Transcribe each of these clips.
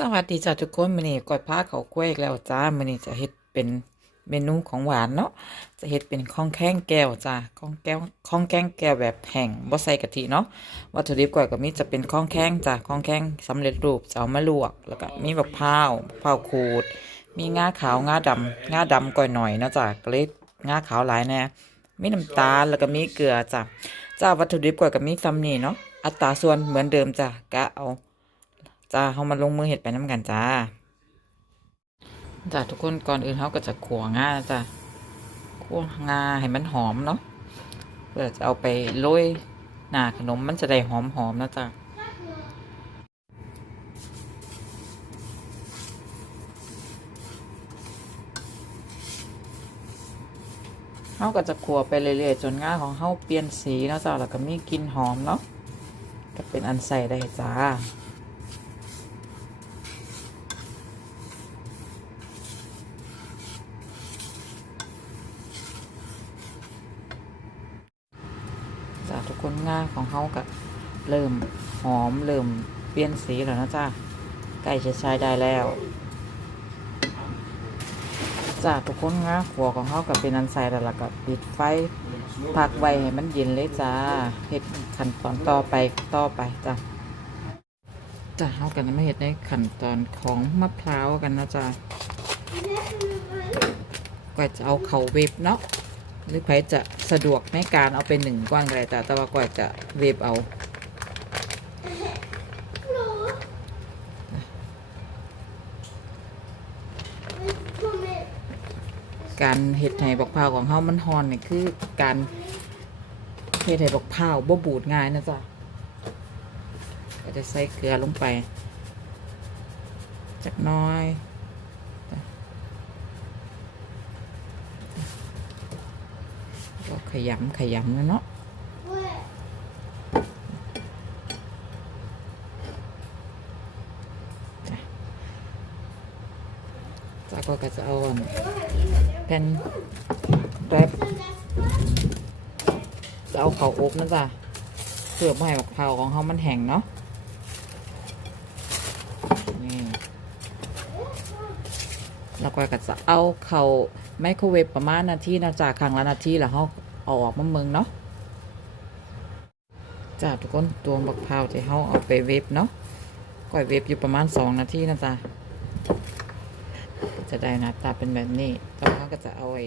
สวัสดีจ้าทุกคนมื้อนี้ก้อยพาเขาวกล้วยอีกแล้วจ้ามื้อนี้จะเฮ็ดเป็นเมนูของหวานเนาะจะเฮ็ดเป็นข้องแข้งแก้วจ้าข้องแก้วข้องแข้งแก้วแบบแห้งบ่ใส่กะทิเนาะวัตถุดิบก้อยก็มีจะเป็นข้องแข้งจ้าข้องแข้งสำเร็จรูปจะเอามาลวก แล้วก็มีบักพร้าวมะพร้าวขูด มีงาขาวงาดำงาดำก้อยหน่อยเนาะจ้าก็เลยงาขาวหลายแน่มีน้ำตาลแล้วก็มีเกลือจ้าจ้าวัตถุดิบก้อยก็มีซ้ำนี่เนาะอัตราส่วนเหมือนเดิมจ้ากะเอา จ้าเขามาลงมือเห็ดไปน้ำกันจ้าจ้าทุกคนก่อนอื่นเขาก็จะขัวงาจ้าขัวงาให้มันหอมเนาะเพื่อจะเอาไปโรยหน้าขนมมันจะได้หอมหอมนะจ้าเขาก็จะขัวไปเรื่อยๆจนงาของเขาเปลี่ยนสีเนาะจ้าแล้วก็มีกลิ่นหอมเนาะก็เป็นอันใส่ได้จ้า ทุกคนง่าของเขาก็เริ่มหอมเริ่มเปลี่ยนสีแล้วนะจ้าใกล้จะใช้ได้แล้วจ้าทุกคนง่าขัวของเขาก็เป็นอันใส่แล้วล่ะก็ปิดไฟพักไว้ให้มันเย็นเลยจ้าเฮ็ดขั้นตอนต่อไปต่อไปจ้าจ้าเขากันมาเฮ็ดในขั้นตอนของมะพร้าวกันนะจ้าก็จะเอาเขาเวฟเนาะหรือใครจะ สะดวกในการเอาเป็นหนึ่งก้อนก็ได้แต่แต่ว่าก็จะเวฟเอาการเห็ดไห่บักพร้าวของเฮามันฮอนเนี่ยคือการเห็ดไห่บักพร้าวบ่บูดง่ายนะจ๊ะก็จะใส่เกลือลงไป จักน้อย ก็ข ยำขยำนะเนาะจากก็ก็จะเอาอันแผ่นแบบจะเอาเขาอบนะจ๊ะเพื่อไม่ให้บักเผาของเขามันแห้งเนาะนี่แล้วก็ก็จะเอาเขาไมโครเวฟประมาณนาทีนะจ๊ะครั้งละนาทีแล้วเขา เอาออกมาเมืองเนาะจ้าทุกคนตัวบักเผาที่เขาเอาไปเวฟเนาะก่อยเวฟอยู่ประมาณสองนาทีนะจ๊ะจะได้หนะตาเป็นแบบนี้ตอนเขาก็จะเอาไอ้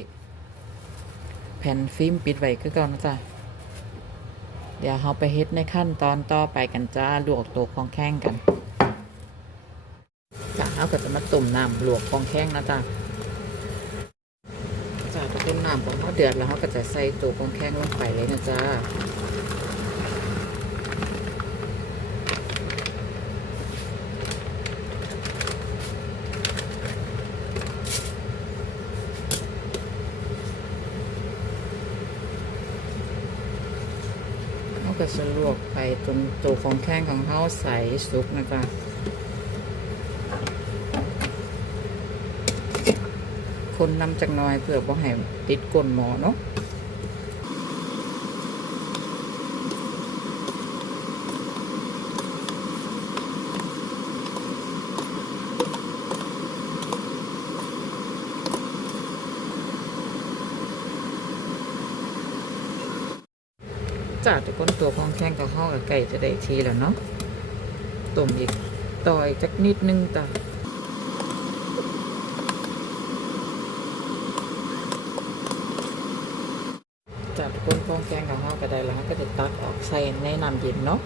แผ่นฟิล์มปิดไว้คือเก่านะจ๊ะเดี๋ยวเขาไปเฮ็ดในขั้นตอนต่อไปกันจ้าลวกตัวของแข้งกันจ้าเขาก็จะมาตุ่มน้ำลวกของแข้งนะจ๊ะจ้า นน้ำของเขาเดือดแล้วเขาก็จะใส่ตัวกองแข้งลงไปเลยนะจ๊ะเขาก็จะลวกไปจนตัวของแข้งของเขาใสสุกนะจ๊ะ คนนำจากหน้อยเพื่อบ่ให้ติดก้นหมอเนาะจ้าทุกคนตัวของแข้งกับห้อกับไก่จะได้ทีแล้วเนาะต้มอีกต่อยจักนิดนึงจ้ะจากทุกคนฟอ งแกงของเราก็ได้แล้วเราก็จะตักออกใส่ในน้ำเย็นเนาะ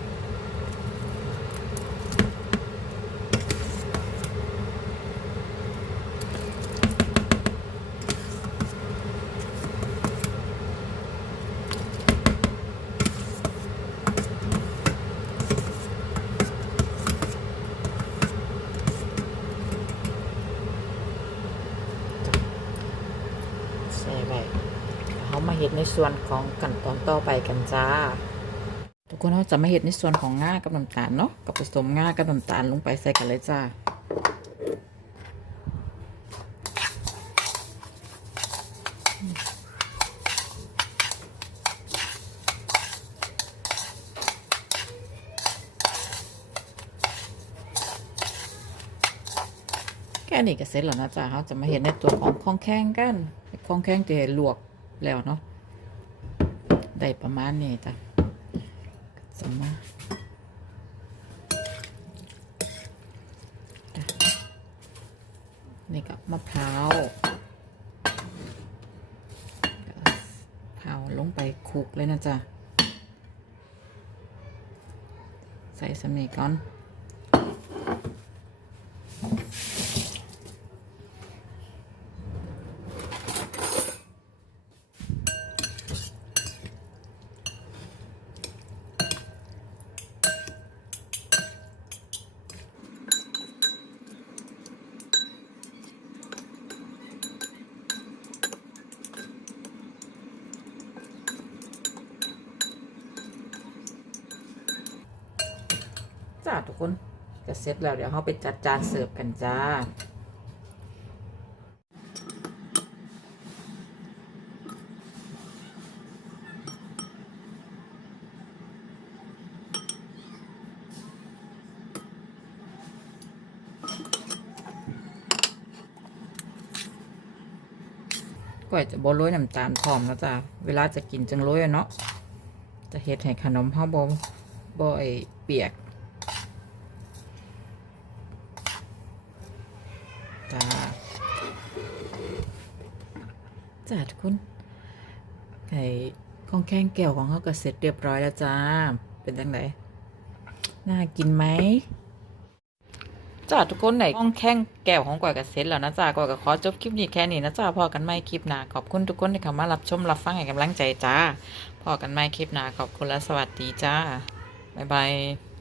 ใส่ไป เขามาเห็ดในส่วนของขั้นตอนต่อไปกันจ้า ทุกคนเราจะมาเห็ดในส่วนของง่ากับน้ำตาลเนาะกับผสมง่ากับน้ำตาลลงไปใส่กันเลยจ้าจค่นี้ก็เสร็จแล้วนะจ๊ะเขาจะมาเห็นในตัวของข้องแข้งกันข้องแข้งจะเห็นลวก แล้วเนาะได้ประมาณนี้จ้ะจะมาจ้ะนี่กับมะพร้าวเผาลงไปคลุกเลยนะจ๊ะ ใส่สำนีก่อน จ้าทุกคนจะเสร็จแล้วเดี๋ยวเขาไปจัดจานเสิร์ฟกันจ้าก็จะบ่โรยน้ำตาลพร้อมแล้วจ้ะเวลาจะกินจังโรยอะเนาะจะเฮ็ดให้ขนมเฮาบ่บ่ไอเปียก จ้าจ้าทุกคนไก่ของแข้งแก้วของเขาก็เสร็จเรียบร้อยแล้วจ้า เป็นจังไดน่ากินไหมจ้าทุกคนไหนข้องแข้งแก้วของก่อยกับเสร็จแล้วนะจ้าก่อยก็ขอจบคลิปนี้แค่นี้นะจ้าพอกันไม่คลิปหนาขอบคุณทุกคนที่เข้ามารับชมรับฟังให้กำลังใจจ้าพอกันไม่คลิปหนาขอบคุณและสวัสดีจ้าบ๊ายบาย